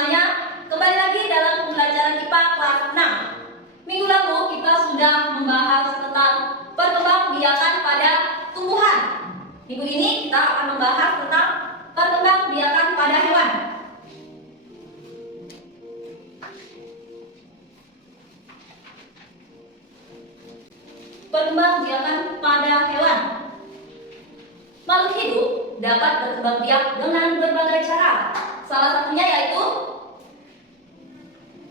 semuanya, kembali lagi dalam pembelajaran IPA kelas 6. Minggu lalu kita sudah membahas tentang perkembangbiakan pada tumbuhan. Minggu ini kita akan membahas tentang perkembangbiakan pada hewan. Perkembangbiakan pada hewan. Makhluk hidup dapat berkembang biak dengan berbagai cara. Salah satunya yaitu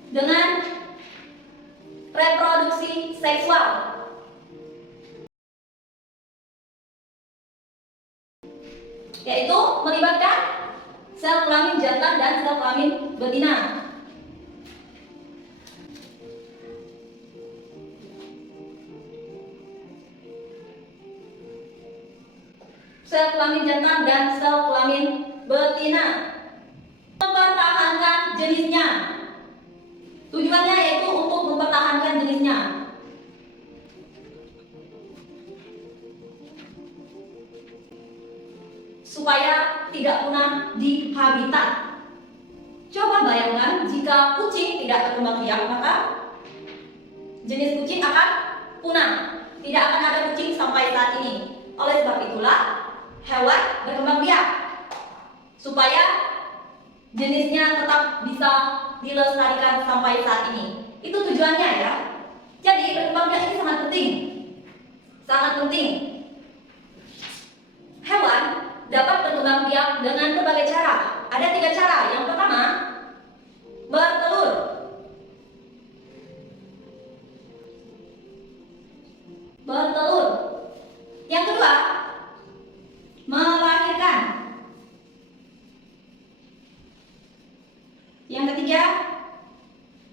dengan reproduksi seksual, yaitu melibatkan sel kelamin jantan dan sel kelamin betina. Sel kelamin jantan dan sel kelamin betina. Mempertahankan jenisnya. Tujuannya yaitu untuk mempertahankan jenisnya. Supaya tidak punah di habitat. Coba bayangkan jika kucing tidak berkembang biak, maka jenis kucing akan punah. Tidak akan ada kucing sampai saat ini. Oleh sebab itulah hewan berkembang biak supaya jenisnya tetap bisa dilestarikan sampai saat ini. Itu tujuannya ya. Jadi berkembang biak ini sangat penting. Sangat penting. Hewan dapat berkembang biak dengan berbagai cara. Ada 3 cara. Yang pertama, bertelur. Bertelur. Yang kedua, melahirkan. Yang ketiga,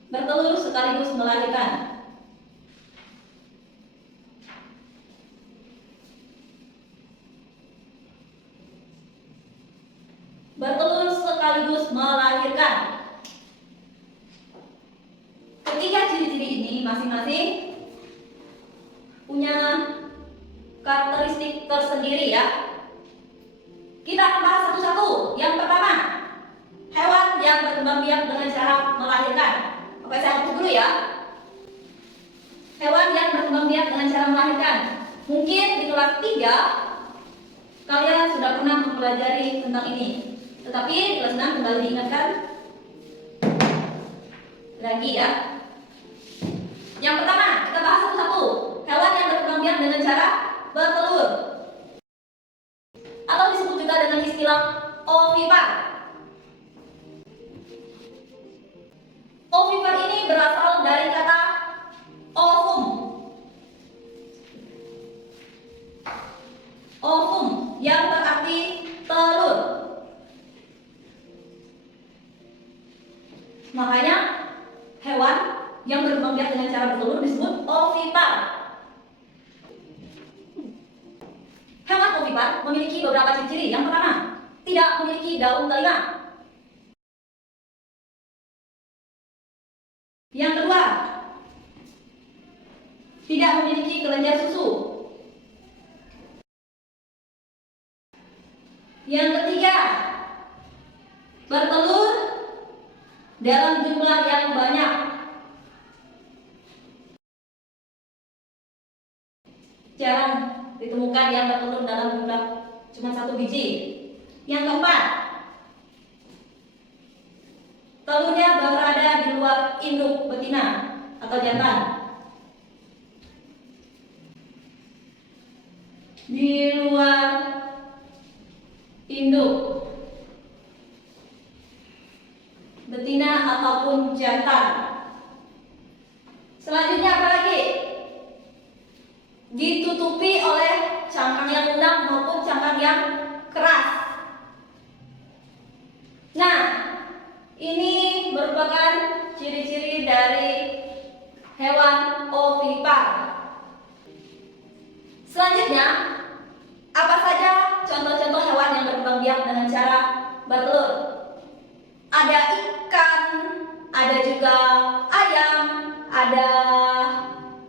bertelur sekaligus melahirkan. Bertelur sekaligus melahirkan. Ketiga ciri-ciri ini masing-masing punya karakteristik tersendiri ya. Kita akan bahas satu-satu. Yang pertama, hewan yang berkembang biak dengan cara melahirkan. Oke, saya hapus dulu ya. Hewan yang berkembang biak dengan cara melahirkan. Mungkin di kelas 3 kalian sudah pernah mempelajari tentang ini. Tetapi di kelas 6 kembali diingatkan lagi ya. Yang pertama, kita bahas satu-satu. Hewan yang berkembang biak dengan cara bertelur, atau disebut juga dengan istilah ovipar. Ovipar ini berasal dari kata ovum. Ovum yang berarti telur. Makanya hewan yang berkembang biak dengan cara bertelur disebut ovipar. Hewan ovipar memiliki beberapa ciri-ciri. Yang pertama, tidak memiliki daun telinga. Yang kedua, tidak memiliki kelenjar susu. Yang ketiga, bertelur dalam jumlah yang banyak. Jarang ditemukan yang bertelur dalam jumlah cuma 1 biji. Yang keempat, telurnya berada di luar induk betina atau jantan. Di luar induk betina ataupun jantan. Selanjutnya apa lagi? Ditutupi oleh cangkang yang lunak maupun cangkang yang keras. Nah, ini merupakan ciri-ciri dari hewan ovipar. Selanjutnya, apa saja contoh-contoh hewan yang berkembang biak dengan cara bertelur? Ada ikan, ada juga ayam, ada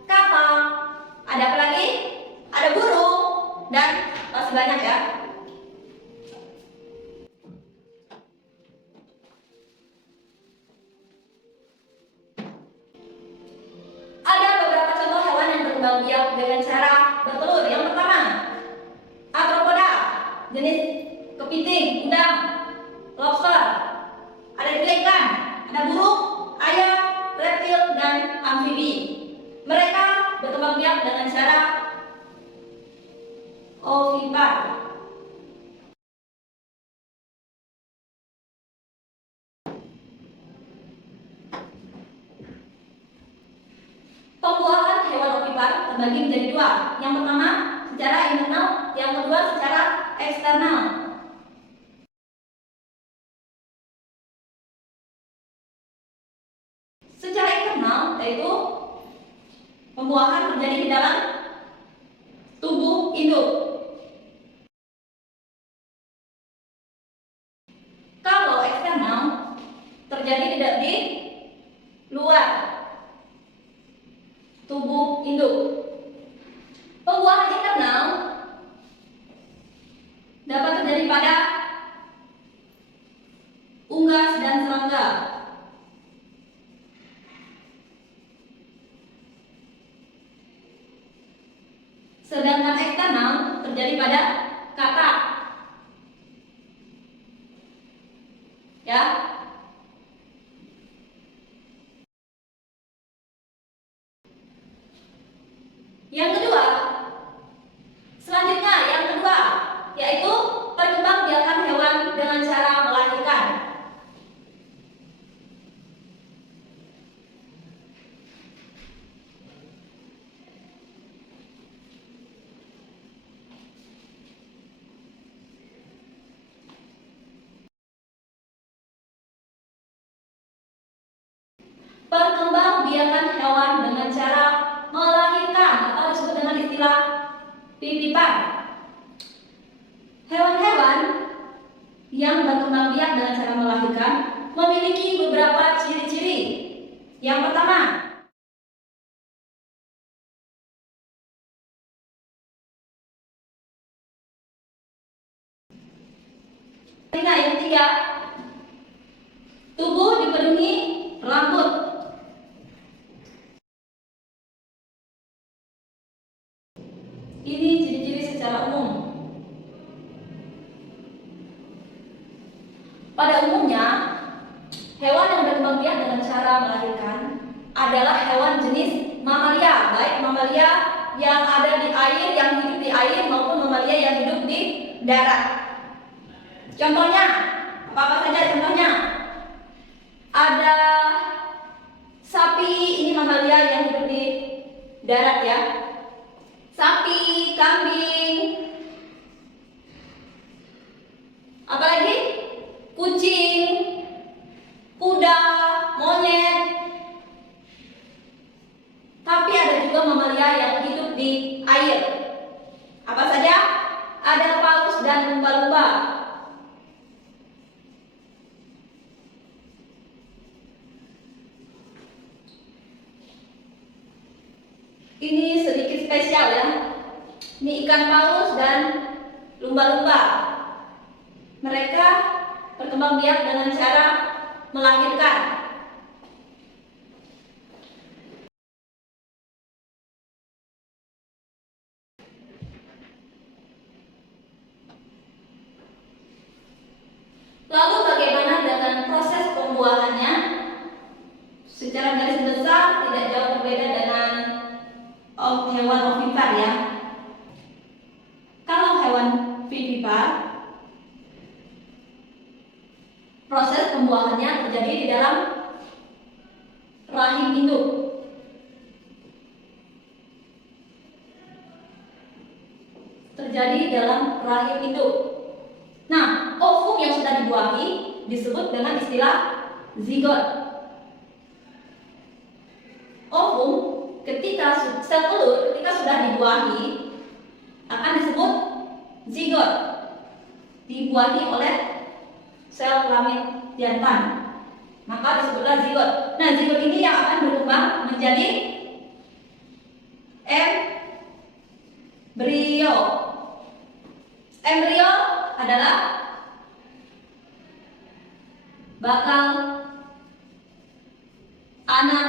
katak, ada apa lagi? Ada burung, dan masih banyak ya. berkembang biak dengan cara bertelur. Yang pertama, arthropoda, jenis kepiting, udang, lobster, ada juga ikan, ada burung, ayam, reptil, dan amfibi. Mereka berkembang biak dengan cara ovipar. Pembuahan hewan ovipar terbagi menjadi dua. Yang pertama secara internal, yang kedua secara eksternal. Secara internal yaitu pembuahan terjadi di dalam tubuh induk. Kalau eksternal terjadi di luar tubuh induk. Pembuahan internal dapat terjadi pada unggas dan serangga. Sedangkan eksternal terjadi pada katak. Ya. Yang kedua, selanjutnya yang kedua yaitu perkembangbiakan hewan dengan cara melahirkan. Perkembangbiakan hewan dengan cara melahirkan atau disebut dengan istilah titipan. Hewan-hewan yang berkembang biak dengan cara melahirkan memiliki beberapa ciri-ciri. Yang pertama, yang ketiga, tubuh dipenuhi rambut. Ini ciri-ciri secara umum. Pada umumnya, hewan yang berkembang biak dengan cara melahirkan adalah hewan jenis mamalia, baik mamalia yang ada di air, yang hidup di air, maupun mamalia yang hidup di darat. Contohnya, apa saja contohnya? Ada sapi, ini mamalia yang hidup di darat ya. Sapi, kambing, apalagi kucing, kuda, monyet. Tapi ada juga mamalia yang hidup di air. Apa saja? Ada paus dan lumba-lumba. Ini sedikit spesial ya. Ini ikan paus dan lumba-lumba. Mereka berkembang biak dengan cara melahirkan. Lalu bagaimana dengan proses pembuahannya? Secara garis besar tidak jauh berbeda dengan hewan ovipar ya. Kalau hewan vivipar, proses pembuahannya terjadi di dalam rahim induk. Terjadi di dalam rahim induk. Nah, ovum yang sudah dibuahi disebut dengan istilah zigot. Ovum ketika sel telur ketika sudah dibuahi akan disebut zigot, dibuahi oleh sel kelamin jantan, maka disebutlah zigot. Nah, zigot ini yang akan berkembang menjadi embrio. Embrio adalah bakal anak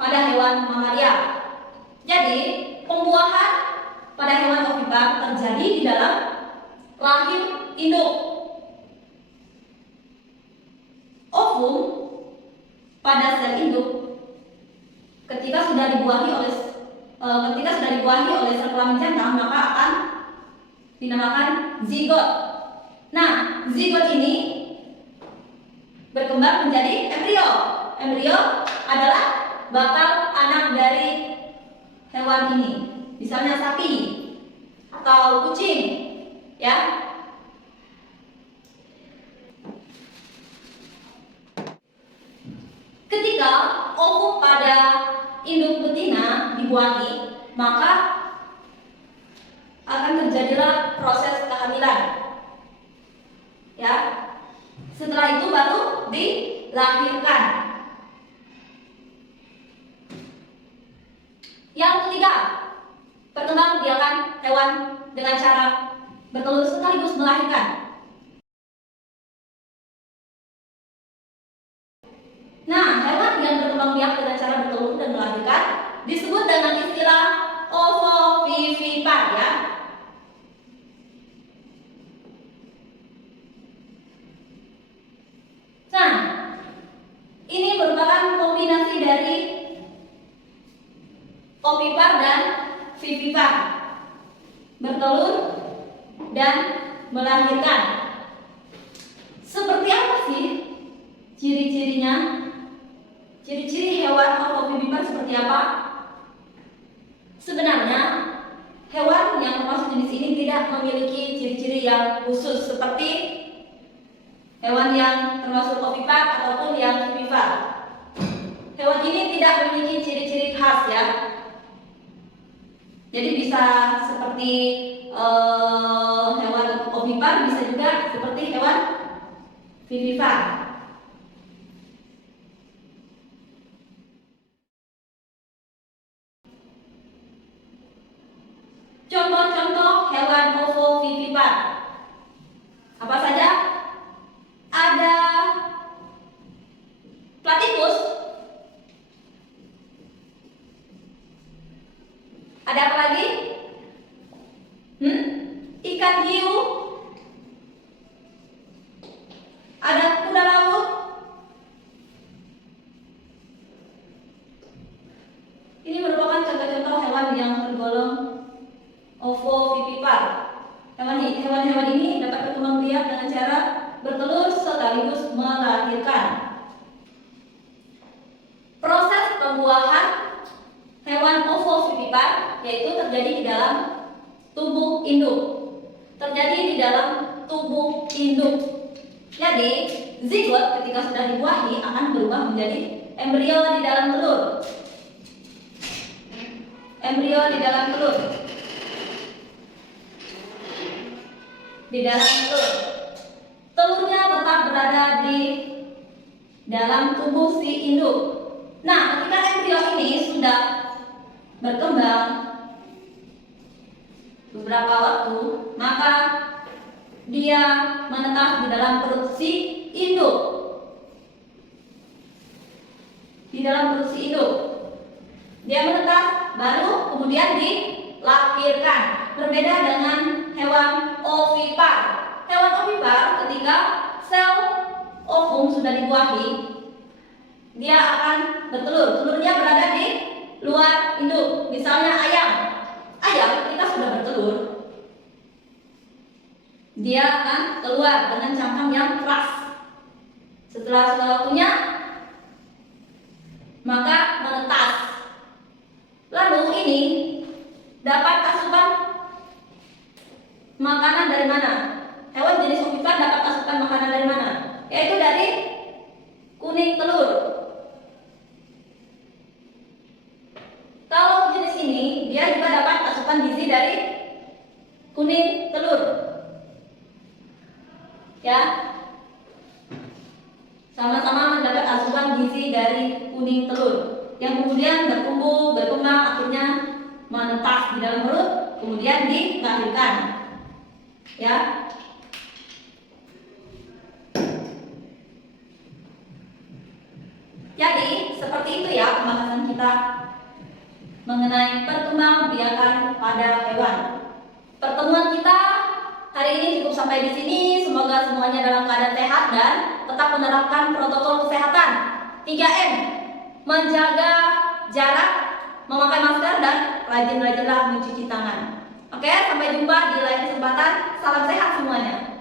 pada hewan mamalia. Jadi induk. Ovum pada sel induk ketika sudah dibuahi oleh sel kelamin jantan, maka akan dinamakan zigot. Nah, zigot ini berkembang menjadi embrio. Embrio adalah bakal anak dari hewan ini, misalnya sapi atau kucing, ya. Ketika ovum pada induk betina dibuahi, maka akan terjadilah proses kehamilan, ya. Setelah itu baru dilahirkan. Yang ketiga, perkembangbiakan hewan dengan cara bertelur sekaligus melahirkan. Nah, hewan yang berkembang biak dengan cara bertelur dan melahirkan disebut dengan istilah ovovivipar, ya. Nah, ini merupakan kombinasi dari ovipar dan vivipar, bertelur dan melahirkan. Seperti apa sih ciri-cirinya? Ciri-ciri hewan ovovivipar seperti apa? Sebenarnya hewan yang termasuk jenis ini tidak memiliki ciri-ciri yang khusus seperti hewan yang termasuk ovipar ataupun yang vivipar. Hewan ini tidak memiliki ciri-ciri khas, ya. Jadi bisa seperti hewan ovipar, bisa juga seperti hewan vivipar. Contoh-contoh hewan ovovivipar apa saja? Ada platypus, ada apa lagi? Ikan hiu, ada kuda laut. Ini merupakan contoh-contoh hewan yang tergolong ovovivipar. Hewan-hewan ini dapat berkembang biak dengan cara bertelur sekaligus melahirkan. Proses pembuahan hewan ovovivipar yaitu terjadi di dalam tubuh induk. Jadi, zigot ketika sudah dibuahi akan berubah menjadi embrio di dalam telur. Telurnya tetap berada di dalam tubuh si induk. Nah, ketika embrio ini sudah berkembang beberapa waktu, maka dia menetap di dalam perut si induk. Dia menetap, baru kemudian dilahirkan. Berbeda dengan hewan ovipar. Hewan ovipar ketika sel ovum sudah dibuahi, dia akan bertelur. Telurnya berada di luar induk. Misalnya ayam. Ayam ketika sudah bertelur, dia akan keluar dengan cangkang yang keras. Setelah waktunya, maka menetas. Lalu ini dapat asupan makanan dari mana? Hewan jenis ovipar dapat asupan makanan dari mana? Yaitu dari kuning telur. Kalau jenis ini, dia juga dapat asupan gizi dari kuning telur. Ya. Sama-sama mendapat asupan gizi dari kuning telur yang kemudian bertumbuh, berkembang, akhirnya menetas di dalam perut, kemudian dilahirkan. Ya. Jadi, seperti itu ya pembahasan kita mengenai perkembangbiakan pada hewan. Pertemuan kita Hari ini cukup sampai di sini. Semoga semuanya dalam keadaan sehat dan tetap menerapkan protokol kesehatan. 3M, menjaga jarak, memakai masker, dan rajin-rajinlah mencuci tangan. Oke, sampai jumpa di lain kesempatan. Salam sehat semuanya.